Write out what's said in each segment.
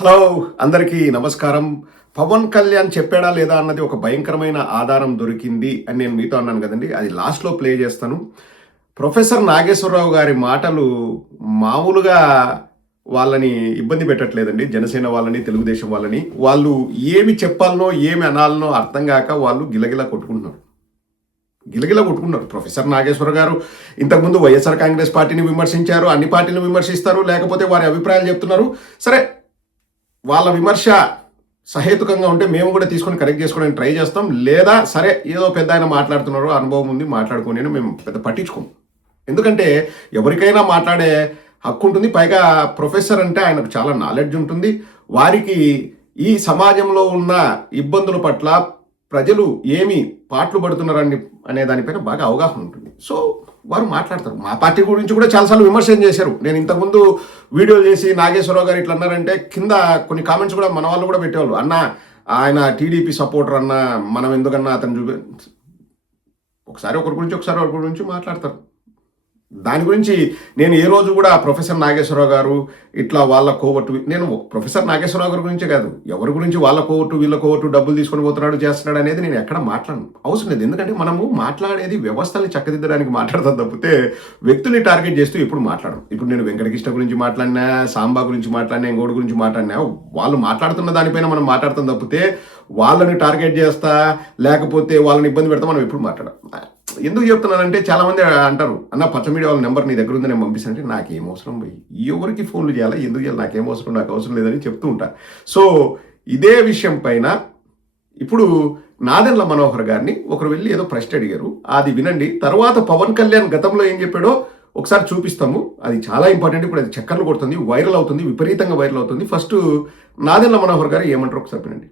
Hello అందరికీ నమస్కారం. పవన్ కళ్యాణ్ చెప్పాడా లేదా అన్నది ఒక భయంకరమైన ఆధారం దొరికింది అని నేను మీతో అన్నాను కదండి. అది లాస్ట్లో ప్లే చేస్తాను. ప్రొఫెసర్ నాగేశ్వరరావు గారి మాటలు మామూలుగా వాళ్ళని ఇబ్బంది పెట్టట్లేదండి. జనసేన వాళ్ళని, తెలుగుదేశం వాళ్ళని. వాళ్ళు ఏమి చెప్పాలనో ఏమి అనాలనో అర్థం కాక వాళ్ళు గిలగిలా కొట్టుకుంటున్నారు. ప్రొఫెసర్ నాగేశ్వర గారు ఇంతకుముందు వైఎస్ఆర్ కాంగ్రెస్ పార్టీని విమర్శించారు, అన్ని పార్టీలను విమర్శిస్తారు, లేకపోతే వారి అభిప్రాయాలు చెప్తున్నారు. సరే, వాళ్ళ విమర్శ సహేతుకంగా ఉంటే మేము కూడా తీసుకొని కరెక్ట్ చేసుకోవడానికి ట్రై చేస్తాం. లేదా సరే ఏదో పెద్ద ఆయన మాట్లాడుతున్నారు, అనుభవం ఉంది, మాట్లాడుకొని మేము పెద్ద పట్టించుకోం. ఎందుకంటే ఎవరికైనా మాట్లాడే హక్కు ఉంటుంది. పైగా ప్రొఫెసర్ అంటే ఆయనకు చాలా నాలెడ్జ్ ఉంటుంది. వారికి ఈ సమాజంలో ఉన్న ఇబ్బందుల పట్ల ప్రజలు ఏమి పాటలు పడుతున్నారని అనే దానిపైన బాగా అవగాహన ఉంటుంది. సో వారు మాట్లాడతారు. మా పార్టీ గురించి కూడా చాలాసార్లు విమర్శన చేశారు. నేను ఇంతకుముందు వీడియోలు చేసి నాగేశ్వరరావు గారు ఇట్లా అన్నారంటే కింద కొన్ని కామెంట్స్ కూడా మన వాళ్ళు కూడా పెట్టేవాళ్ళు. అన్న ఆయన టీడీపీ సపోర్టర్ అన్న, మనం ఎందుకన్నా అతను ఒకసారి ఒకరి గురించి మాట్లాడతారు. దాని గురించి నేను ఏ రోజు కూడా ప్రొఫెసర్ నాగేశ్వరరావు గారు ఇట్లా వాళ్ళ కోవట్టు, నేను ప్రొఫెసర్ నాగేశ్వరరావు గారి గురించే కాదు, ఎవరి గురించి వాళ్ళ కోవట్టు వీళ్ళ కోవట్టు డబ్బులు తీసుకొని పోతున్నాడు చేస్తున్నాడు అనేది నేను ఎక్కడ మాట్లాడను, అవసరం లేదు. ఎందుకంటే మనము మాట్లాడేది వ్యవస్థని చక్కదిద్దడానికి మాట్లాడతాం తప్పితే వ్యక్తుల్ని టార్గెట్ చేస్తూ ఎప్పుడు మాట్లాడడం. ఇప్పుడు నేను వెంకటకృష్ణ గురించి మాట్లాడినా, సాంబా గురించి మాట్లాడినా, ఇంకోటి గురించి మాట్లాడినా, వాళ్ళు మాట్లాడుతున్న దానిపైన మనం మాట్లాడతాం తప్పితే వాళ్ళని టార్గెట్ చేస్తా లేకపోతే వాళ్ళని ఇబ్బంది పెడతా మనం ఎప్పుడు మాట్లాడడం. ఎందుకు చెప్తున్నానంటే చాలామంది అంటారు, అన్న పచ్చ మీడియా వాళ్ళ నెంబర్ నీ దగ్గర ఉందని నేను పంపిస్తానంటే నాకేం అవసరం పోయి ఎవరికి ఫోన్లు చేయాలా, ఎందుకు చేయాలి, నాకేం అవసరం, నాకు అవసరం లేదని చెప్తూ ఉంటా. సో ఇదే విషయం పైన ఇప్పుడు నాదెండ్ల మనోహర్ గారిని ఒకరు వెళ్ళి ఏదో ప్రశ్న అడిగారు, అది వినండి. తర్వాత పవన్ కళ్యాణ్ గతంలో ఏం చెప్పాడో ఒకసారి చూపిస్తాము. అది చాలా ఇంపార్టెంట్. ఇప్పుడు అది చక్కర్లు కొడుతుంది, వైరల్ అవుతుంది, విపరీతంగా వైరల్ అవుతుంది. ఫస్ట్ నాదెండ్ల మనోహర్ గారు ఏమంటారు ఒకసారి వినండి.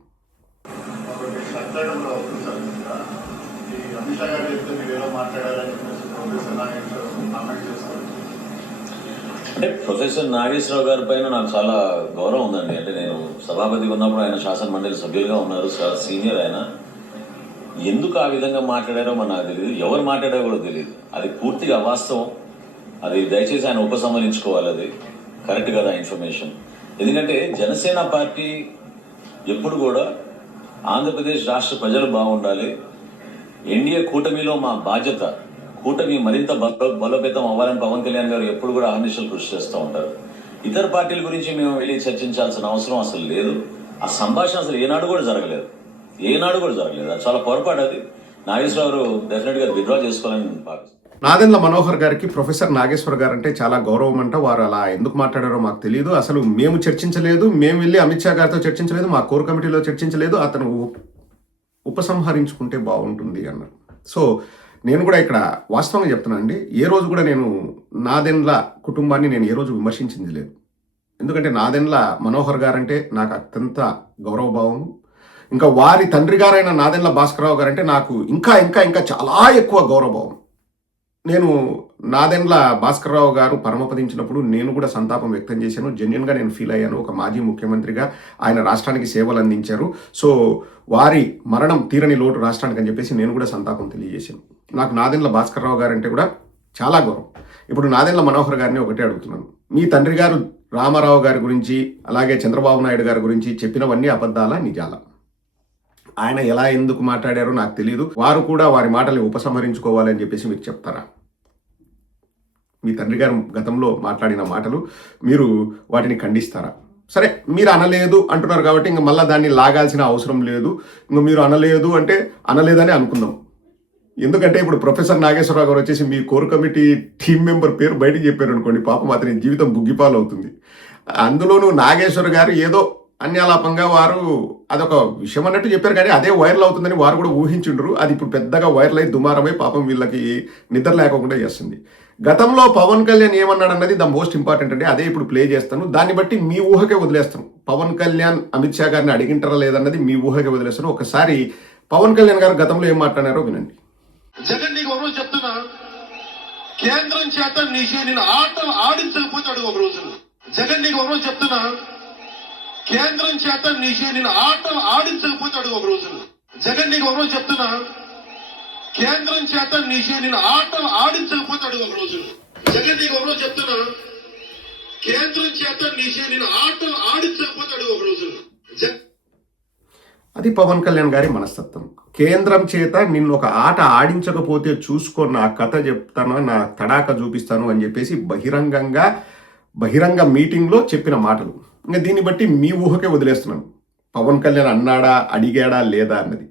అంటే ప్రొఫెసర్ నాగేశ్వరరావు గారి పైన నాకు చాలా గౌరవం ఉందండి. అంటే నేను సభాపతిగా ఉన్నప్పుడు ఆయన శాసన మండలి సభ్యులుగా ఉన్నారు, చాలా సీనియర్ ఆయన. ఎందుకు ఆ విధంగా మాట్లాడారో మన నాకు తెలియదు, ఎవరు మాట్లాడారో కూడా తెలియదు. అది పూర్తిగా అవాస్తవం. అది దయచేసి ఆయన ఉపసంహరించుకోవాలి. అది కరెక్ట్ కదా ఇన్ఫర్మేషన్. ఎందుకంటే జనసేన పార్టీ ఎప్పుడు కూడా ఆంధ్రప్రదేశ్ రాష్ట్ర ప్రజలు బాగుండాలి, ఎన్డీఏ కూటమిలో మా బాధ్యత, కూటమి మరింత బలోపేతం అవ్వాలని పవన్ కళ్యాణ్ గారు ఎప్పుడు కూడా అహర్నిశలు కృషి చేస్తూ ఉంటారు. ఇతర పార్టీల గురించి మేము వెళ్ళి చర్చించాల్సిన అవసరం అసలు లేదు. ఆ సంభాషణ అసలు ఏనాడు కూడా జరగలేదు. అది చాలా పొరపాటు. అది నాగేశ్వరరావు డెఫినెట్ గా విత్డ్రా చేసుకోవాలని భావిస్తాను. నాదెండ్ల మనోహర్ గారికి ప్రొఫెసర్ నాగేశ్వర్ గారు అంటే చాలా గౌరవం అంట. వారు అలా ఎందుకు మాట్లాడారో మాకు తెలియదు. అసలు మేము చర్చించలేదు, మేము వెళ్ళి అమిత్ షా గారితో చర్చించలేదు, మా కోర్ కమిటీలో చర్చించలేదు, అతను ఉపసంహరించుకుంటే బాగుంటుంది అన్నారు. సో నేను కూడా ఇక్కడ వాస్తవంగా చెప్తున్నాను అండి, ఏ రోజు కూడా నేను నాదెండ్ల కుటుంబాన్ని నేను ఏ రోజు విమర్శించింది లేదు. ఎందుకంటే నాదెండ్ల మనోహర్ గారంటే నాకు అత్యంత గౌరవభావం. ఇంకా వారి తండ్రి గారైన నాదెండ్ల భాస్కరరావు గారంటే నాకు ఇంకా ఇంకా ఇంకా చాలా ఎక్కువ గౌరవభావం. నేను నాదెండ్ల భాస్కరరావు గారు పరమపదించినప్పుడు నేను కూడా సంతాపం వ్యక్తం చేశాను. జెన్యున్గా నేను ఫీల్ అయ్యాను. ఒక మాజీ ముఖ్యమంత్రిగా ఆయన రాష్ట్రానికి సేవలు అందించారు. సో వారి మరణం తీరని లోటు రాష్ట్రానికి అని చెప్పేసి నేను కూడా సంతాపం తెలియజేశాను. నాకు నాదెండ్ల భాస్కరరావు గారు అంటే కూడా చాలా గౌరవం. ఇప్పుడు నాదెండ్ల మనోహర్ గారిని ఒకటే అడుగుతున్నాను, మీ తండ్రి గారు రామారావు గారి గురించి అలాగే చంద్రబాబు నాయుడు గారి గురించి చెప్పినవన్నీ అబద్ధాలా నిజాలా? ఆయన ఎలా ఎందుకు మాట్లాడారో నాకు తెలియదు. వారు కూడా వారి మాటల్ని ఉపసంహరించుకోవాలని చెప్పేసి మీరు చెప్తారా? మీ తండ్రి గారు గతంలో మాట్లాడిన మాటలు మీరు వాటిని ఖండిస్తారా? సరే, మీరు అనలేదు అంటున్నారు కాబట్టి ఇంక మళ్ళీ దాన్ని లాగాల్సిన అవసరం లేదు. ఇంక మీరు అనలేదు అంటే అనలేదని అనుకుందాం. ఎందుకంటే ఇప్పుడు ప్రొఫెసర్ నాగేశ్వరరావు గారు వచ్చేసి మీ కోర్ కమిటీ టీం మెంబర్ పేరు బయటకు చెప్పారు అనుకోండి, పాపం అతని జీవితం బుగ్గిపాలు అవుతుంది. అందులోనూ నాగేశ్వర గారు ఏదో అన్యాలాపంగా వారు అదొక విషయం అన్నట్టు చెప్పారు, కానీ అదే వైరల్ అవుతుందని వారు కూడా ఊహించుండ్రు. అది ఇప్పుడు పెద్దగా వైరల్ అయి దుమారమై పాపం వీళ్ళకి నిద్ర లేకుండా చేస్తుంది. గతంలో పవన్ కళ్యాణ్ ఏమన్నాడు అన్నది ద మోస్ట్ ఇంపార్టెంట్ అండి. అదే ఇప్పుడు ప్లే చేస్తాను. దాన్ని బట్టి మీ ఊహకే వదిలేస్తాను. పవన్ కళ్యాణ్ అమిత్ షా గారిని అడిగింటారా లేదన్నది మీ ఊహకే వదిలేస్తాను. ఒకసారి పవన్ కళ్యాణ్ గారు గతంలో ఏం మాట్లాడారో వినండి. జగన్ నీకు ఒక రోజు చెప్తున్నా, కేంద్రం చేత నేను ఆటలు ఆడించకపోతే అడుగు ఒక రోజు. జగన్ నీకు ఒక రోజు చెప్తున్నా, కేంద్రం చేత నేను ఆటలు ఆడించకపోతే అడుగు ఒక రోజు. జగన్ నీకు ఒక రోజు చెప్తున్నా, కేంద్రం చేత నేను ఆటలు ఆడించకపోతే అడుగు ఒక రోజు. జగన్ నీకు ఒక రోజు చెప్తున్నా, కేంద్రం చేత నేను ఆటలు ఆడించకపోతే అడుగు ఒక అది పవన్ కళ్యాణ్ గారి మనస్తత్వం. కేంద్రం చేత నిన్ను ఒక ఆట ఆడించకపోతే చూసుకో, నా కథ చెప్తాను, నా తడాక చూపిస్తాను అని చెప్పేసి బహిరంగ మీటింగ్లో చెప్పిన మాటలు. ఇంకా దీన్ని బట్టి మీ ఊహకే వదిలేస్తున్నాను. పవన్ కళ్యాణ్ అన్నాడా, అడిగాడా లేదా అన్నది.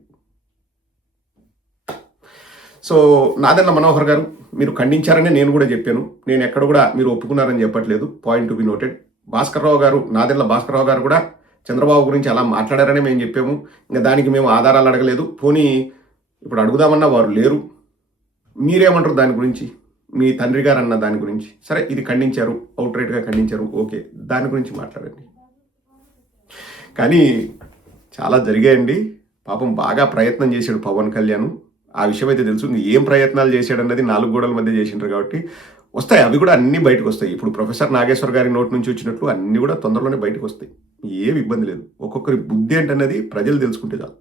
సో నాదెండ్ల మనోహర్ గారు, మీరు ఖండించారనే నేను కూడా చెప్పాను. నేను ఎక్కడ కూడా మీరు ఒప్పుకున్నారని చెప్పట్లేదు. Point to be noted. Bhaskar Rao గారు, నాదెండ్ల భాస్కర్రావు గారు కూడా చంద్రబాబు గురించి అలా మాట్లాడారనే మేము చెప్పాము. ఇంకా దానికి మేము ఆధారాలు అడగలేదు. పోనీ ఇప్పుడు అడుగుదామన్నా వారు లేరు. మీరేమంటారు దాని గురించి? మీ తండ్రి గారు అన్న దాని గురించి. సరే, ఇది ఖండించారు, అవుట్ రైట్గా ఖండించారు, ఓకే, దాని గురించి మాట్లాడండి. కానీ చాలా జరిగాయండి. పాపం బాగా ప్రయత్నం చేశాడు పవన్ కళ్యాణ్. ఆ విషయం అయితే తెలుసు. ఏం ప్రయత్నాలు చేశాడన్నది 4 గోడల మధ్య చేసిండ్రు కాబట్టి వస్తాయి. అవి కూడా అన్నీ బయటకు వస్తాయి. ఇప్పుడు ప్రొఫెసర్ నాగేశ్వర్ గారి నోటి నుంచి వచ్చినట్లు అన్నీ కూడా తొందరలోనే బయటకు వస్తాయి. ఏమి ఇబ్బంది లేదు. ఒక్కొక్కరి బుద్ధి ఏంటన్నది ప్రజలు తెలుసుకుంటే చాలు.